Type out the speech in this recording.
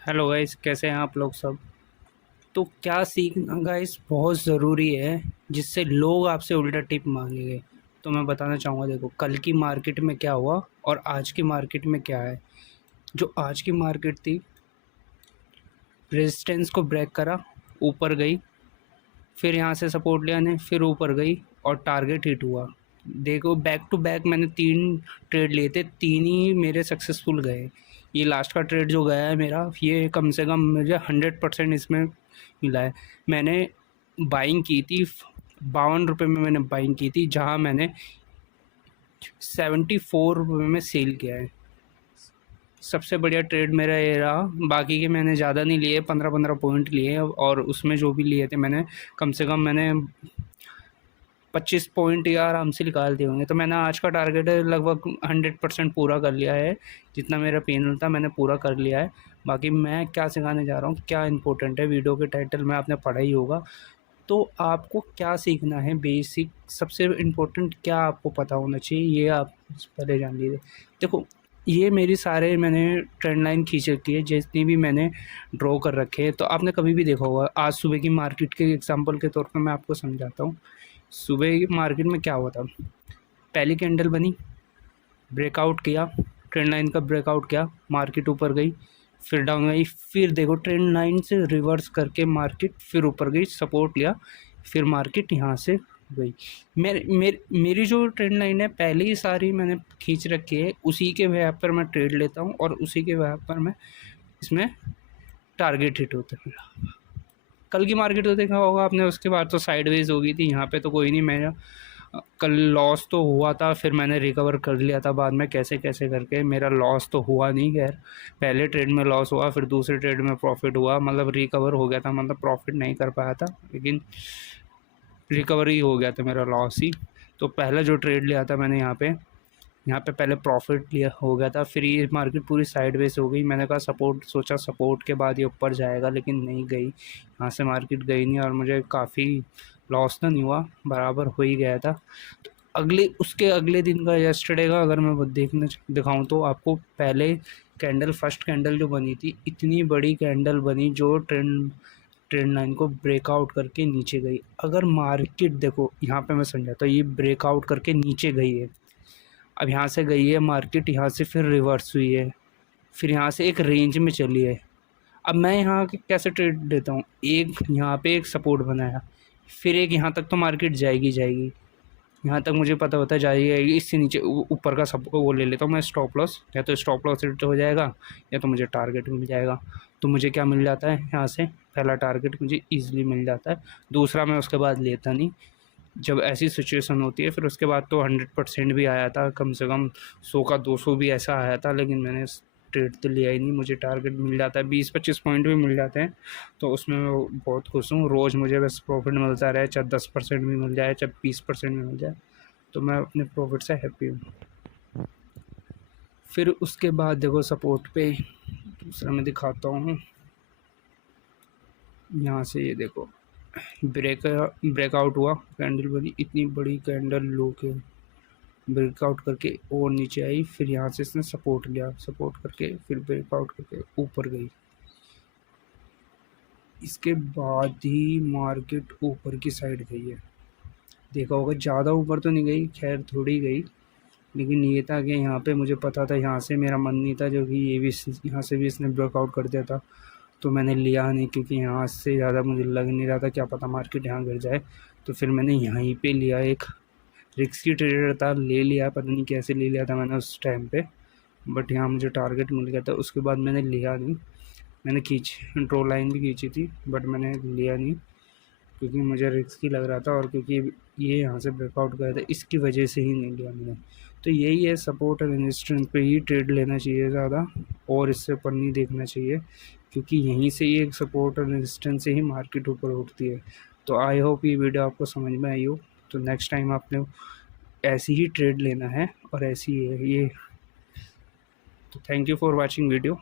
Hello guys, कैसे हैं आप लोग सब। तो क्या सीखना गाइस बहुत ज़रूरी है, जिससे लोग आपसे उल्टा टिप मांगेंगे। तो मैं बताना चाहूँगा, देखो कल की मार्केट में क्या हुआ और आज की मार्केट में क्या है। जो आज की मार्केट थी, रेजिस्टेंस को ब्रेक करा, ऊपर गई, फिर यहाँ से सपोर्ट लिया ने, फिर ऊपर गई और टारगेट हिट हुआ। देखो बैक टू बैक मैंने 3 ट्रेड लिए थे, 3 ही मेरे सक्सेसफुल गए। ये लास्ट का ट्रेड जो गया है मेरा, ये कम से कम मुझे 100% इसमें मिला है। मैंने बाइंग की थी, 52 रुपये में मैंने बाइंग की थी, जहाँ मैंने 74 रुपये में सेल किया है। सबसे बढ़िया ट्रेड मेरा ये रहा। बाकी के मैंने ज़्यादा नहीं लिए, 15-15 पॉइंट लिए, और उसमें जो भी लिए थे मैंने कम से कम मैंने 25 पॉइंट या आराम से निकाल दिए होंगे। तो मैंने आज का टारगेट लगभग 100% पूरा कर लिया है। जितना मेरा पेनल था मैंने पूरा कर लिया है। बाकी मैं क्या सिखाने जा रहा हूँ, क्या इंपॉर्टेंट है, वीडियो के टाइटल में आपने पढ़ा ही होगा। तो आपको क्या सीखना है, बेसिक सबसे इम्पोर्टेंट क्या आपको पता होना चाहिए, ये आप पहले जान लीजिए। देखो, ये मेरी सारे मैंने ट्रेंड लाइन खींच रखी है, जितनी भी मैंने ड्रॉ कर रखे हैं। तो आपने कभी भी देखा होगा, आज सुबह की मार्केट के एग्जांपल के तौर पे मैं आपको समझाता हूँ। सुबह की मार्केट में क्या हुआ था, पहली कैंडल बनी, ब्रेकआउट किया, ट्रेंड लाइन का ब्रेकआउट किया, मार्केट ऊपर गई, फिर डाउन गई, फिर देखो ट्रेंड लाइन से रिवर्स करके मार्केट फिर ऊपर गई, सपोर्ट लिया, फिर मार्केट यहाँ से गई। मेरी जो ट्रेंड लाइन है पहले ही सारी मैंने खींच रखी है, उसी के वजह पर मैं ट्रेड लेता हूँ और उसी के वजह पर मैं इसमें टारगेट हिट होता है मेरा। कल की मार्केट तो देखा होगा आपने, उसके बाद तो साइडवेज हो गई थी। यहाँ पे तो कोई नहीं, मेरा कल लॉस तो हुआ था, फिर मैंने रिकवर कर लिया था बाद में कैसे कैसे करके। मेरा लॉस तो हुआ नहीं, खैर पहले ट्रेड में लॉस हुआ, फिर दूसरे ट्रेड में प्रॉफिट हुआ, मतलब रिकवर हो गया था, मतलब प्रॉफिट नहीं कर पाया था, लेकिन रिकवरी हो गया था मेरा लॉस ही। तो पहला जो ट्रेड लिया था मैंने यहाँ पे पहले प्रॉफिट लिया हो गया था, फिर ये मार्केट पूरी साइडवेज हो गई। मैंने कहा सपोर्ट, सोचा सपोर्ट के बाद ये ऊपर जाएगा, लेकिन नहीं गई, यहाँ से मार्केट गई नहीं और मुझे काफ़ी लॉस तो नहीं हुआ, बराबर हो ही गया था। तो उसके अगले दिन का, यस्टरडे का अगर मैं दिखाऊँ तो आपको, पहले कैंडल, फर्स्ट कैंडल जो बनी थी, इतनी बड़ी कैंडल बनी जो ट्रेंड लाइन को ब्रेकआउट करके नीचे गई। अगर मार्केट देखो यहाँ पे मैं समझाता हूँ, ये ब्रेकआउट करके नीचे गई है, अब यहाँ से गई है मार्केट, यहाँ से फिर रिवर्स हुई है, फिर यहाँ से एक रेंज में चली है। अब मैं यहाँ कैसे ट्रेड देता हूँ, एक यहाँ पे एक सपोर्ट बनाया, फिर एक यहाँ तक तो मार्केट जाएगी जाएगी, यहाँ तक मुझे पता होता है जाएगी, इससे नीचे ऊपर का सब वो ले लेता हूँ मैं स्टॉप लॉस, या तो स्टॉप लॉस हिट हो जाएगा या तो मुझे टारगेट मिल जाएगा। तो मुझे क्या मिल जाता है, यहाँ से पहला टारगेट मुझे ईजिली मिल जाता है, दूसरा मैं उसके बाद लेता नहीं। जब ऐसी सिचुएशन होती है, फिर उसके बाद तो 100% भी आया था, कम से कम 100 का 200 भी ऐसा आया था, लेकिन मैंने ट्रेड तो लिया ही नहीं। मुझे टारगेट मिल जाता है, 20-25 पॉइंट भी मिल जाते हैं, तो उसमें मैं बहुत खुश हूँ। रोज़ मुझे बस प्रॉफिट मिलता रहे, चाहे 10% भी मिल जाए, चाहे 20% भी मिल जाए, तो मैं अपने प्रॉफिट से हैप्पी हूँ। फिर उसके बाद देखो सपोर्ट पे दूसरा मैं दिखाता हूँ, यहाँ से ये देखो ब्रेकआउट हुआ, कैंडल बनी, इतनी बड़ी कैंडल लो के ब्रेकआउट करके और नीचे आई, फिर यहाँ से इसने सपोर्ट लिया, सपोर्ट करके फिर ब्रेकआउट करके ऊपर गई। इसके बाद ही मार्केट ऊपर की साइड गई है। देखा होगा ज़्यादा ऊपर तो नहीं गई, खैर थोड़ी गई, लेकिन ये था कि यहाँ पे मुझे पता था, यहाँ से मेरा मन नहीं था, जो कि ये भी यहाँ से भी इसने ब्रेकआउट कर दिया था, तो मैंने लिया नहीं, क्योंकि यहाँ से ज़्यादा मुझे लग नहीं रहा था, क्या पता मार्केट यहाँ गिर जाए। तो फिर मैंने यहीं पे लिया, एक रिस्की ट्रेडर था, ले लिया, पता नहीं कैसे ले लिया था मैंने उस टाइम पे, बट यहाँ मुझे टारगेट मिल गया था। उसके बाद मैंने लिया नहीं, मैंने ड्रॉ लाइन भी खींची थी, बट मैंने लिया नहीं क्योंकि मुझे रिस्की लग रहा था, और क्योंकि ये यहाँ से ब्रेकआउट गया था, इसकी वजह से ही नहीं लिया मैंने। तो यही है, सपोर्ट और रेजिस्टेंस पे ही ट्रेड लेना चाहिए ज़्यादा, और इससे ऊपर नहीं देखना चाहिए, क्योंकि यहीं से ही एक सपोर्ट और रेजिस्टेंस से ही मार्केट ऊपर उठती है। तो आई होप ये वीडियो आपको समझ में आई हो। तो नेक्स्ट टाइम आपने ऐसी ही ट्रेड लेना है, और ऐसी है ये। तो thank you for watching video.